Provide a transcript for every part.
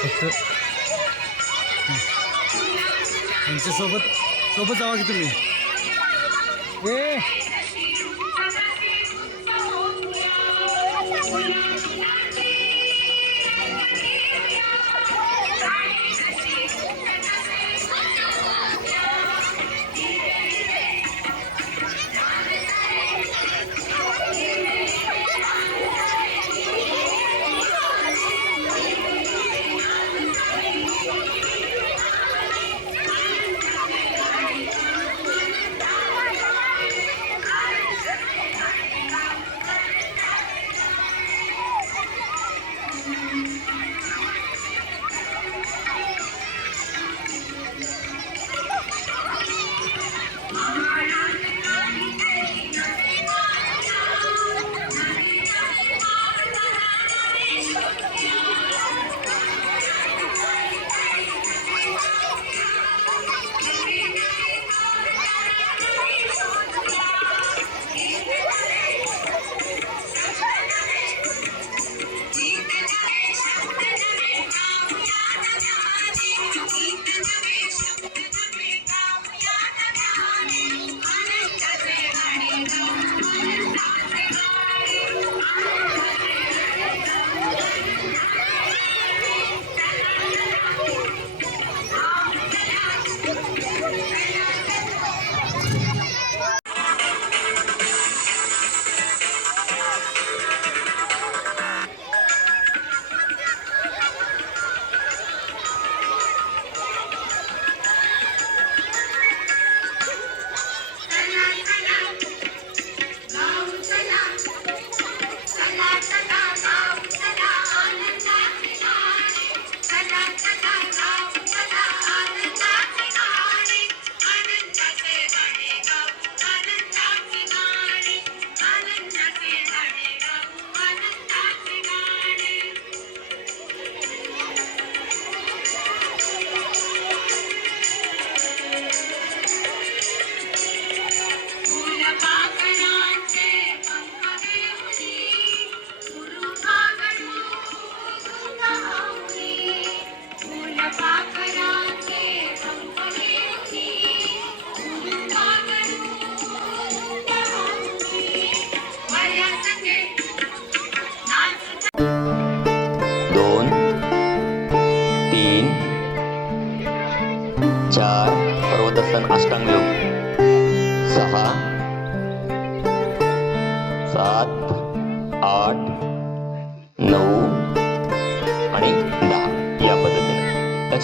फक्त त्यांच्यासोबत सोबत जावा की तुम्ही? ए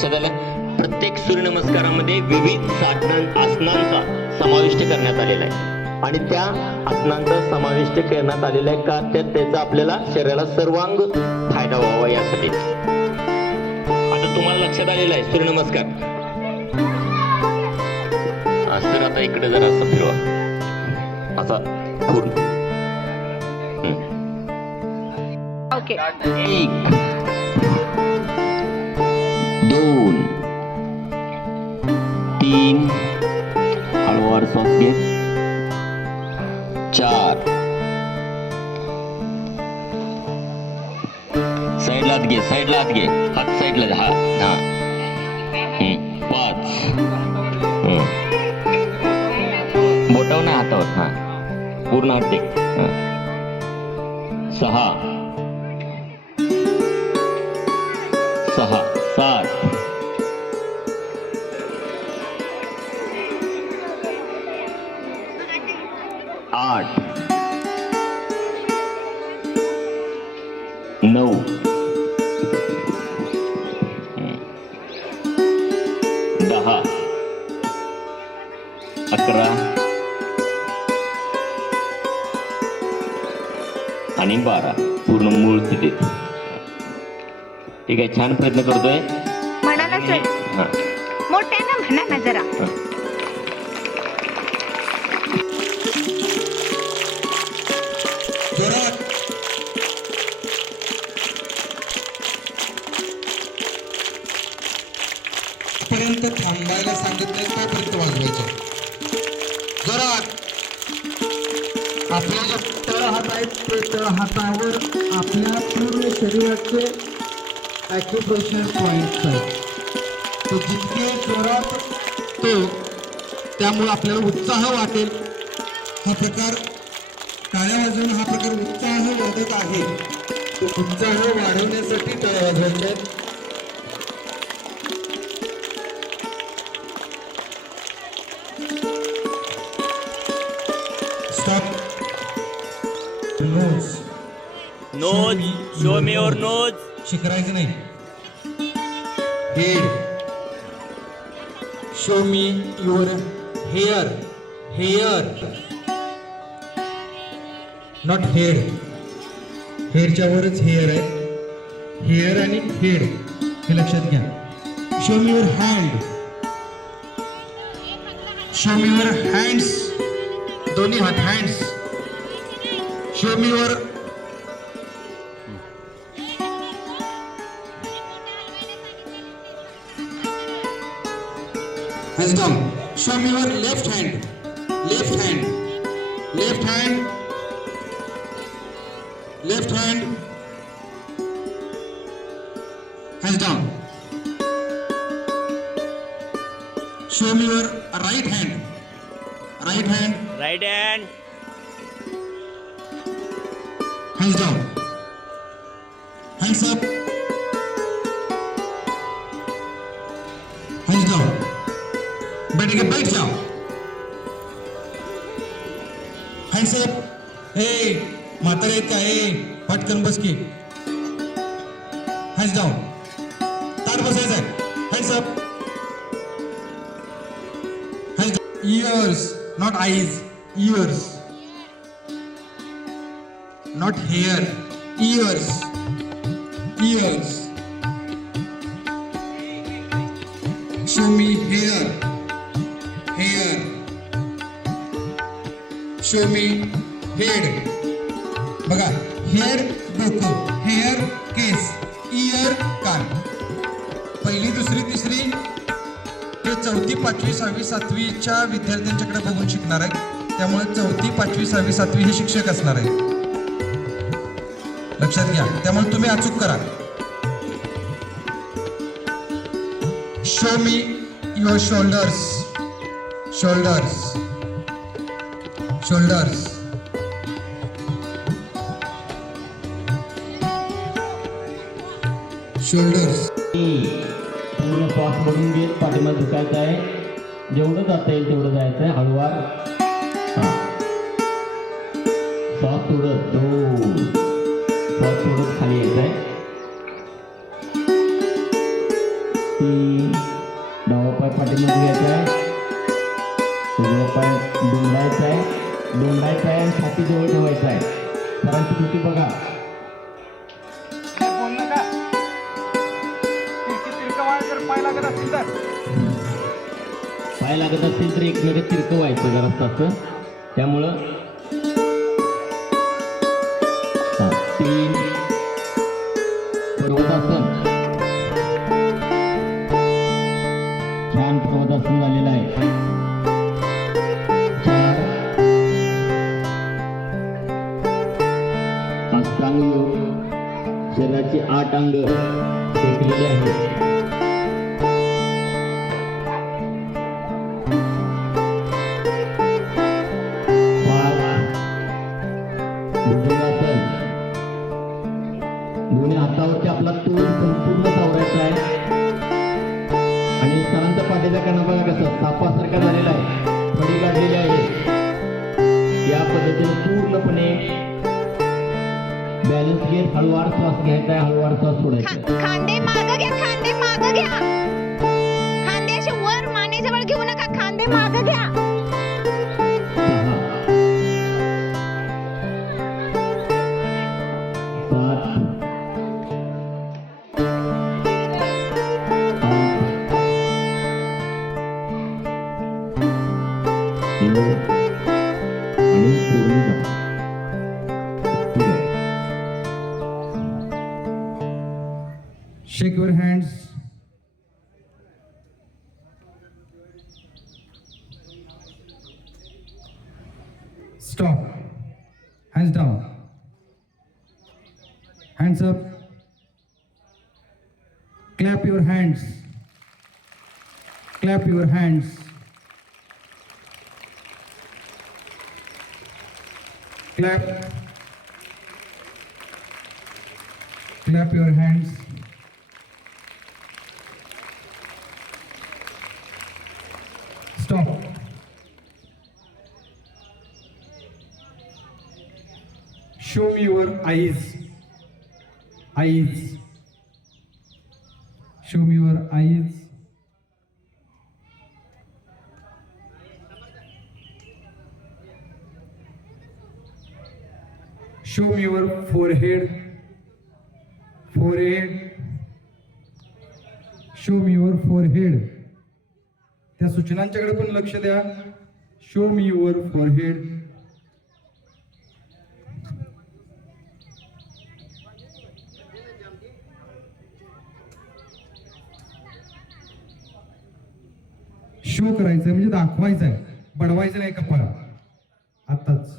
लक्षात आलं प्रत्येक सूर्यनमस्कारामध्ये विविध साधनां आसनांचा समाविष्ट करण्यात आलेला आहे. आणि त्या आसनांचा समाविष्ट करण्यात आलेला आहे का त्यात त्याचा आपल्याला शरीराला सर्वांग फायदा व्हावा यासाठी. आता तुम्हाला लक्षात आलेलं आहे सूर्यनमस्कार. सर आता इकडे जरा असं फिरवा. असा पूर्ण. ओके. एक. तीन हळूवार श्वास घेत चार साईडला घे साईडला घे हात साईडला हा हा पाच हम्म. नाही हातावर हा पूर्ण हात दे सहा अकरा. आणि बारा. पूर्ण मूळ स्थितीत ठीक आहे छान प्रयत्न करतोय. म्हणा ना सर. हा. मोठ्यानं म्हणा ना जरा. हा. जोरात. पर्यंत थांबायला सांगितलंय तोपर्यंत वाजवायचं? जोरात आपल्या जे तळ हात आहेत ते तळ हातावर आपल्या पूर्ण शरीराचे ॲक्युप्रेशर पॉईंट्स आहेत तो जितके जोरात तो त्यामुळे आपल्याला उत्साह वाटेल हा प्रकार टाळ्या वाजवून हा प्रकार उत्साह वाढत आहे. उत्साह वाढवण्यासाठी टाळ्या वाजवायच्या आहेत. Nose show me your nose शिकरायचं नाही. Head show me your hair hair not head हेडच्या वरच हेअर आहे. हेअर आणि हेड हे लक्षात घ्या. Show me your hand show me your hands दोन्ही हात hands show me your Show me your left hand. Left hand. Left hand. Left hand. Hands down. Show me your right hand. Right hand. Right hand. बैठ बैठ जाओ। Hands up ए म्हातारे आहेत का ए पटकन बस की। हँड्स डाऊन ताट बसायचं आहे hands up ears not eyes ears not hair, ears ears. Show me hair. Hair show me head बघा हेड डोकं हेअर केस इयर कान. पहिली दुसरी तिसरी. ते चौथी पाचवी सहावी सातवीच्या विद्यार्थ्यांच्याकडे बघून शिकणार आहे त्यामुळे चौथी पाचवी सहावी सातवी हे शिक्षक असणार आहे लक्षात घ्या त्यामुळे तुम्ही अचूक करा. Show me your shoulders shoulders. Shoulders. Shoulders. पूर्ण श्वास भरून घेत पाठीमा झुकायचं आहे जेवढं जाता येईल तेवढं जायचं आहे. हळूवार. हा. श्वास सोडत दोन. श्वास तिरकं असतात जरा त्यामुळं तीन Shake your hands. Stop. Hands down. Hands up. Clap your hands. Clap your hands. Clap. Clap your hands. Eyes eyes. Show me your eyes. Show me your forehead forehead show me your forehead त्या सूचनांच्याकडे पण लक्ष द्या. Show me your forehead show करायचंय म्हणजे दाखवायचं आहे बडवायचं नाही कपाळ आताच